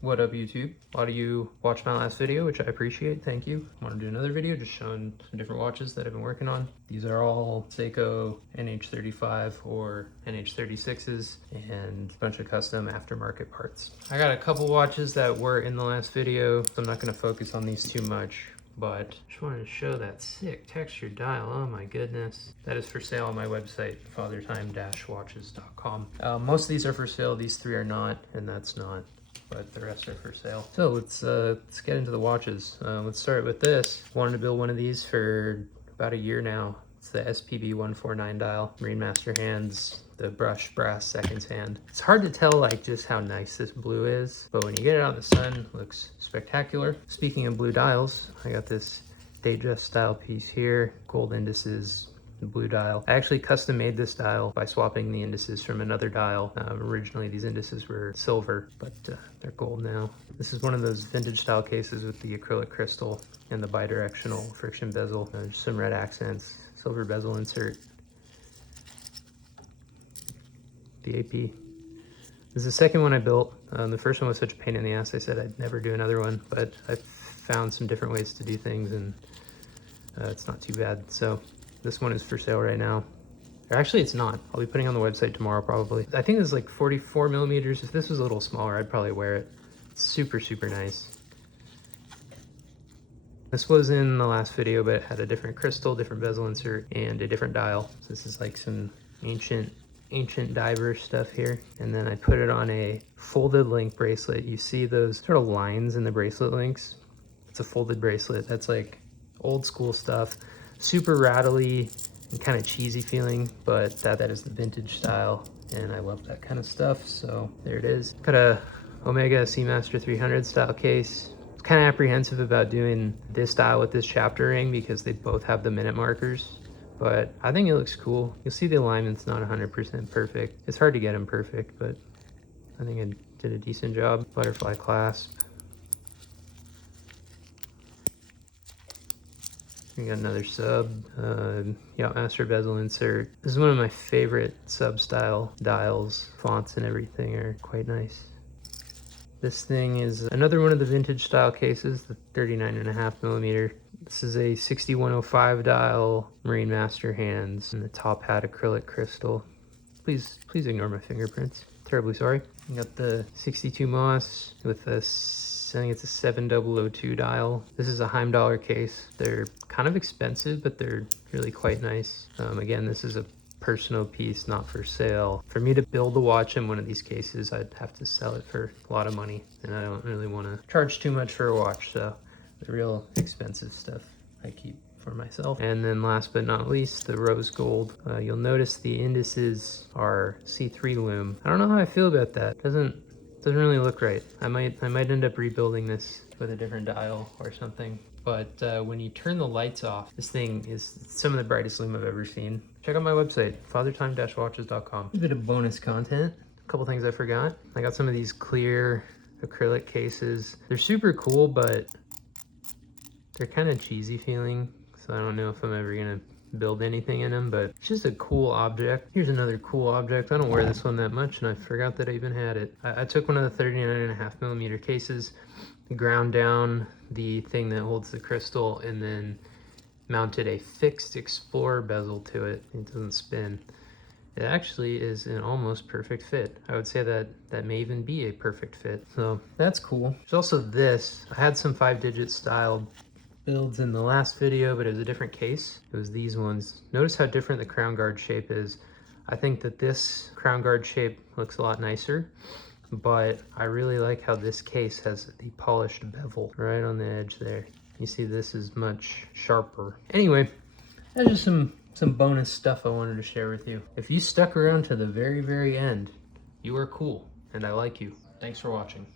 What up, YouTube? A lot of you watched my last video, which I appreciate, thank you. I want to do another video just showing some different watches that I've been working on. These are all Seiko NH35 or NH36s and a bunch of custom aftermarket parts. I got a couple watches that were in the last video, so I'm not going to focus on these too much, but just wanted to show that sick textured dial. Oh my goodness. That is for sale on my website, fathertime-watches.com. Most of these are for sale, these three are not, and that's not, but the rest are for sale. So let's get into the watches. Let's start with this. Wanted to build one of these for about a year now. It's the SPB 149 dial, Seamaster hands, the brushed brass seconds hand. It's hard to tell like just how nice this blue is, but when you get it out in the sun, it looks spectacular. Speaking of blue dials, I got this Datejust style piece here, gold indices, the blue dial. I actually custom made this dial by swapping the indices from another dial. Originally these indices were silver, but they're gold now. This is one of those vintage style cases with the acrylic crystal and the bidirectional friction bezel. There's some red accents, silver bezel insert, the AP. This is the second one I built. The first one was such a pain in the ass, I said I'd never do another one, but I found some different ways to do things, and it's not too bad. So this one is for sale right now. Or actually, it's not. I'll be putting it on the website tomorrow, probably. I think it's like 44 millimeters. If this was a little smaller, I'd probably wear it. It's super, super nice. This was in the last video, but it had a different crystal, different bezel insert, and a different dial. So this is like some ancient diver stuff here. And then I put it on a folded link bracelet. You see those sort of lines in the bracelet links? It's a folded bracelet. That's like old school stuff. Super rattly and kind of cheesy feeling, but that is the vintage style, and I love that kind of stuff. So there it is. Got a Omega Seamaster 300 style case. I was kind of apprehensive about doing this style with this chapter ring because they both have the minute markers, but I think it looks cool. You'll see the alignment's not 100% perfect. It's hard to get them perfect, but I think I did a decent job. Butterfly clasp. We got another sub, Yachtmaster bezel insert. This is one of my favorite sub style dials. Fonts and everything are quite nice. This thing is another one of the vintage style cases, the 39.5 millimeter. This is a 6105 dial, Seamaster hands, and the top had acrylic crystal. Please ignore my fingerprints. Terribly sorry. We got the 62 Moss with a, I think it's a 7002 dial. This is a Heimdallr case. They're kind of expensive, but they're really quite nice. Again, this is a personal piece, not for sale. For me to build a watch in one of these cases, I'd have to sell it for a lot of money, and I don't really want to charge too much for a watch, so the real expensive stuff I keep for myself. And then last but not least, the rose gold. You'll notice the indices are C3 lume. I don't know how I feel about that. Doesn't really look right. I might end up rebuilding this with a different dial or something. But when you turn the lights off, this thing is some of the brightest lume I've ever seen. Check out my website, fathertime-watches.com. A bit of bonus content. A couple things I forgot. I got some of these clear acrylic cases. They're super cool, but they're kind of cheesy feeling. So I don't know if I'm ever gonna build anything in them, but it's just a cool object. Here's another cool object. I don't wear this one that much, and I forgot that I even had it. I took one of the 39.5 millimeter cases, ground down the thing that holds the crystal, and then mounted a fixed Explorer bezel to it. It doesn't spin. It actually is an almost perfect fit. I would say that may even be a perfect fit. So that's cool. There's also this. I had some 5-digit style builds in the last video, but it was a different case. It was these ones. Notice how different the crown guard shape is. I think that this crown guard shape looks a lot nicer, but I really like how this case has the polished bevel right on the edge there. You see this is much sharper. Anyway, that's just some bonus stuff I wanted to share with you. If you stuck around to the very, very end, you are cool, and I like you. Thanks for watching.